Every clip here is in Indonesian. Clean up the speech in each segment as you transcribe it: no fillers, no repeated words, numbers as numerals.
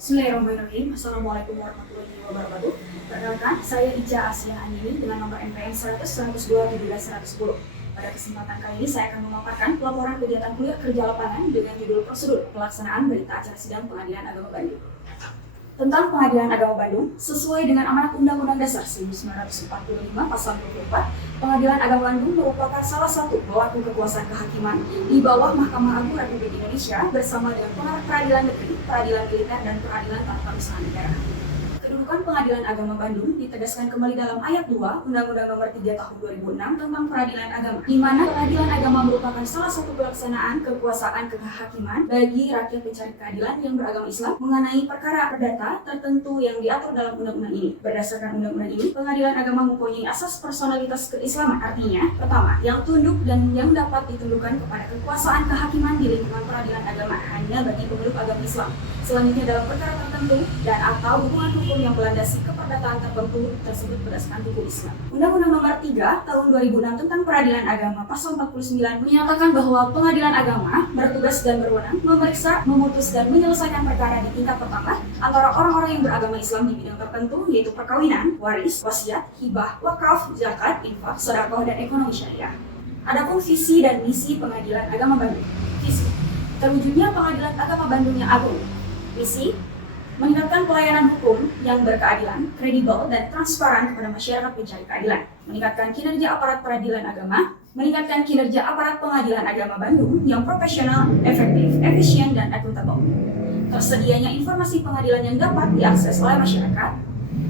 Bismillahirrahmanirrahim. Assalamualaikum warahmatullahi wabarakatuh. Perkenalkan, saya Ica Asia Andini dengan nomor NPM 100 102 17 110. Pada kesempatan kali ini saya akan memaparkan pelaporan kegiatan kuliah kerja lapangan dengan judul prosedur pelaksanaan berita acara sidang Pengadilan Agama Bandung. Tentang Pengadilan Agama Bandung, sesuai dengan amanat Undang-Undang Dasar 1945 Pasal 24, Pengadilan Agama Bandung merupakan salah satu pelaku kekuasaan kehakiman di bawah Mahkamah Agung Republik Indonesia bersama dengan peradilan negeri, peradilan militer, dan peradilan tata usaha negara. Kedudukan Pengadilan Agama Bandung ditegaskan kembali dalam ayat 2 Undang-Undang Nomor 3 Tahun 2006 tentang Peradilan Agama, di mana peradilan agama merupakan salah satu pelaksanaan kekuasaan kehakiman bagi rakyat pencari keadilan yang beragama Islam mengenai perkara perdata tertentu yang diatur dalam undang-undang ini. Berdasarkan undang-undang ini, Pengadilan Agama mempunyai asas personalitas keislaman, artinya, pertama, yang tunduk dan yang dapat ditundukkan kepada kekuasaan kehakiman di lingkungan peradilan agama hanya bagi pemeluk agama Islam. Selanjutnya dalam perkara tertentu dan atau hubungan hukum yang melandasi keperdataan tertentu tersebut berdasarkan hukum Islam. Undang-Undang Nomor 3 Tahun 2006 tentang Peradilan Agama Pasal 49 menyatakan bahwa pengadilan agama bertugas dan berwenang memeriksa, memutus, dan menyelesaikan perkara di tingkat pertama antara orang-orang yang beragama Islam di bidang tertentu, yaitu perkawinan, waris, wasiat, hibah, wakaf, zakat, infak, sedekah, dan ekonomi syariah. Adapun visi dan misi Pengadilan Agama Bandung. Visi: terwujudnya Pengadilan Agama Bandung yang agung. Misi: meningkatkan pelayanan hukum yang berkeadilan, kredibel, dan transparan kepada masyarakat pencari keadilan. Meningkatkan kinerja aparat peradilan agama. Meningkatkan kinerja aparat Pengadilan Agama Bandung yang profesional, efektif, efisien, dan akuntabel. Tersedianya informasi pengadilan yang dapat diakses oleh masyarakat.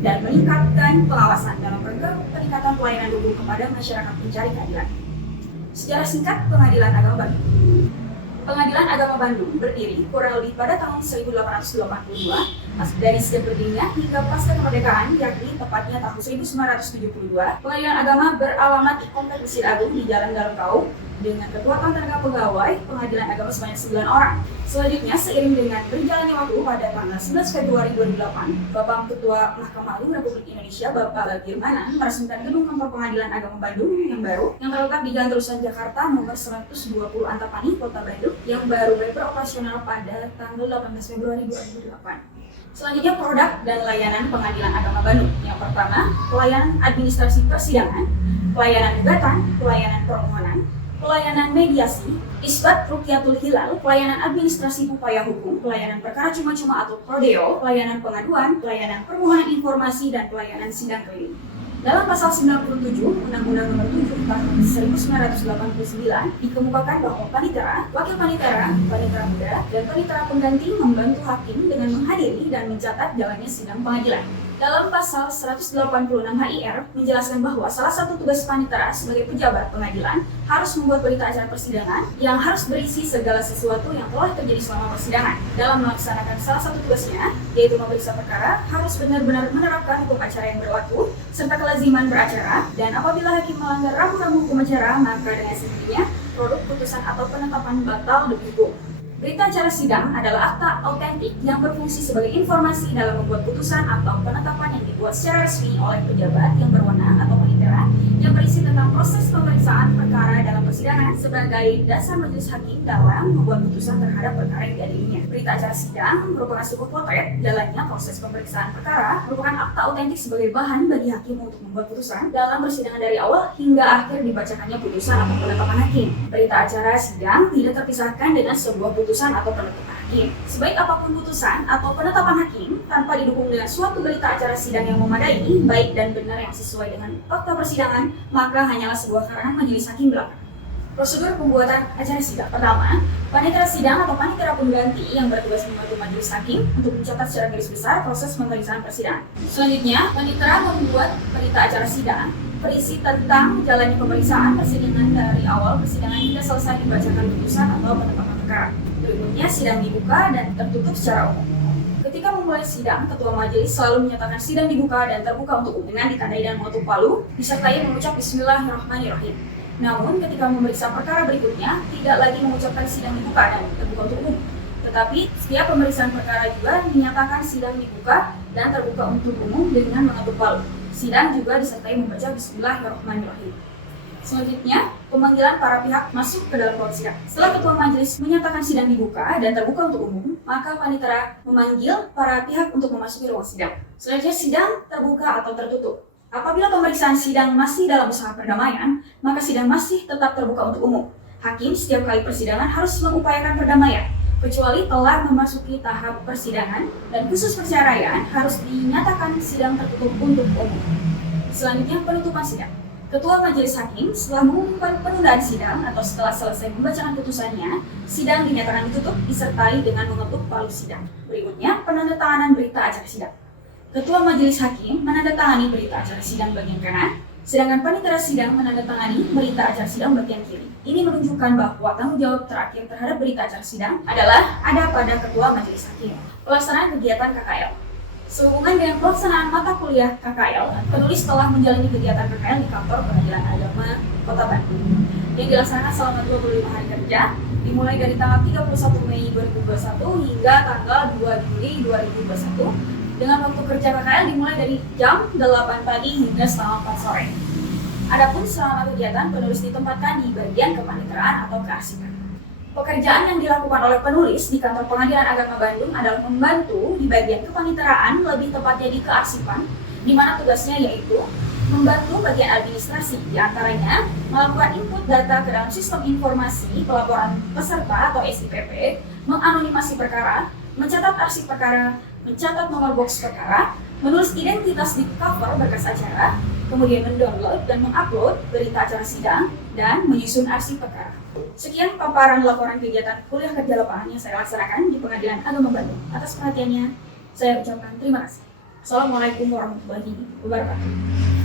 Dan meningkatkan pengawasan dalam rangka peningkatan pelayanan hukum kepada masyarakat pencari keadilan. Sejarah singkat Pengadilan Agama Bandung. Pengadilan Agama Bandung berdiri kurang lebih pada tahun 1882 dari sejak berdirinya hingga pasca kemerdekaan, yakni tepatnya tahun 1972. Pengadilan Agama beralamat di Komplek Masjid Agung di Jalan Galunkau dengan kekuatan tenaga pegawai Pengadilan Agama sebanyak 9 orang. Selanjutnya, seiring dengan berjalannya waktu, pada tanggal 11 Februari 2008, Bapak Ketua Mahkamah Agung Republik Indonesia, Bapak Bagirmanan, meresmikan gedung kantor Pengadilan Agama Bandung yang baru, yang terletak di Jalan Terusan Jakarta nomor 120 Antapani, Kota Bandung, yang baru beroperasional pada tanggal 18 Februari 2008. Selanjutnya, produk dan layanan Pengadilan Agama Bandung. Yang pertama, pelayanan administrasi persidangan, pelayanan gugatan, pelayanan permohonan, pelayanan mediasi, isbat rukyatul hilal, pelayanan administrasi upaya hukum, pelayanan perkara cuma-cuma atau prodeo, pelayanan pengaduan, pelayanan permohonan informasi, dan pelayanan sidang keliling. Dalam pasal 97 Undang-Undang Nomor 7 Tahun 1989 dikemukakan bahwa panitera, wakil panitera, panitera muda, dan panitera pengganti membantu hakim dengan menghadiri dan mencatat jalannya sidang pengadilan. Dalam pasal 186 HIR menjelaskan bahwa salah satu tugas panitera sebagai pejabat pengadilan harus membuat berita acara persidangan yang harus berisi segala sesuatu yang telah terjadi selama persidangan. Dalam melaksanakan salah satu tugasnya, yaitu memeriksa perkara, harus benar-benar menerapkan hukum acara yang berlaku serta kelaziman beracara, dan apabila hakim melanggar rambu-rambu hukum acara, maka dengan sendirinya produk putusan atau penetapan batal demi hukum. Berita acara sidang adalah akta autentik yang berfungsi sebagai informasi dalam membuat putusan atau penetapan yang dibuat secara resmi oleh pejabat yang berwenang atau panitera yang berisi tentang proses pemeriksaan perkara dalam persidangan sebagai dasar majelis hakim dalam membuat putusan terhadap perkara yang diadilinya. Berita acara sidang merupakan sebuah potret jalannya proses pemeriksaan perkara, merupakan akta autentik sebagai bahan bagi hakim untuk membuat putusan dalam persidangan dari awal hingga akhir dibacakannya putusan atau penetapan hakim. Berita acara sidang tidak terpisahkan dengan sebuah putusan atau penetapan hakim. Sebaik apapun putusan atau penetapan hakim, tanpa didukung dengan suatu berita acara sidang yang memadai, baik dan benar yang sesuai dengan fakta persidangan, maka hanyalah sebuah karangan majelis hakim belaka. Prosedur pembuatan acara sidang. Pertama, panitera sidang atau panitera pengganti yang bertugas membantu majelis hakim untuk mencatat secara garis besar proses pemeriksaan persidangan. Selanjutnya, panitera membuat berita acara sidang berisi tentang jalannya pemeriksaan persidangan dari awal persidangan hingga selesai dibacakan putusan atau penetapan perkara. Berikutnya, sidang dibuka dan tertutup secara umum. Ketika memulai sidang, ketua majelis selalu menyatakan sidang dibuka dan terbuka untuk umum dengan ditandai dan mengetuk palu disertai mengucap Bismillahirrahmanirrahim. Namun, ketika memeriksa perkara berikutnya, tidak lagi mengucapkan sidang dibuka dan terbuka untuk umum. Tetapi, setiap pemeriksaan perkara juga dinyatakan sidang dibuka dan terbuka untuk umum dengan mengetuk palu. Sidang juga disertai membaca Bismillahirrahmanirrahim. Selanjutnya, pemanggilan para pihak masuk ke dalam ruang sidang. Setelah ketua majelis menyatakan sidang dibuka dan terbuka untuk umum, maka panitera memanggil para pihak untuk memasuki ruang sidang. Selanjutnya, sidang terbuka atau tertutup. Apabila pemeriksaan sidang masih dalam usaha perdamaian, maka sidang masih tetap terbuka untuk umum. Hakim setiap kali persidangan harus mengupayakan perdamaian, kecuali telah memasuki tahap persidangan dan khusus perceraian harus dinyatakan sidang tertutup untuk umum. Selanjutnya, penutupan sidang. Ketua Majelis Hakim setelah mengumumkan penundaan sidang atau setelah selesai membacakan putusannya, sidang dinyatakan ditutup disertai dengan mengetuk palu sidang. Berikutnya, penandatanganan berita acara sidang. Ketua Majelis Hakim menandatangani berita acara sidang bagian kanan, sedangkan panitera sidang menandatangani berita acara sidang bagian kiri. Ini menunjukkan bahwa tanggung jawab terakhir terhadap berita acara sidang adalah ada pada Ketua Majelis Hakim. Pelaksanaan kegiatan KKL. Sehubungan dengan pelaksanaan mata kuliah KKL, penulis telah menjalani kegiatan KKL di kantor Pengadilan Agama Kota Bandung yang dilaksanakan selama 25 hari kerja, dimulai dari tanggal 31 Mei 2021 hingga tanggal 2 Juli 2021, dengan waktu kerja KKL dimulai dari jam 8 pagi hingga setengah 4 sore. Adapun selama kegiatan, penulis ditempatkan di bagian kepaniteraan atau keasikan. Pekerjaan yang dilakukan oleh penulis di kantor Pengadilan Agama Bandung adalah membantu di bagian kepaniteraan, lebih tepatnya di kearsipan, di mana tugasnya yaitu membantu bagian administrasi, diantaranya melakukan input data ke dalam sistem informasi pelaporan peserta atau SIPP, menganonimasi perkara, mencatat arsip perkara, mencatat nomor box perkara, menulis identitas di cover berkas acara, kemudian mendownload dan mengupload berita acara sidang, dan menyusun arsip perkara. Sekian paparan laporan kegiatan kuliah kerja lapangan yang saya laksanakan di Pengadilan Agama Bandung. Atas perhatiannya, saya ucapkan terima kasih. Assalamualaikum warahmatullahi wabarakatuh.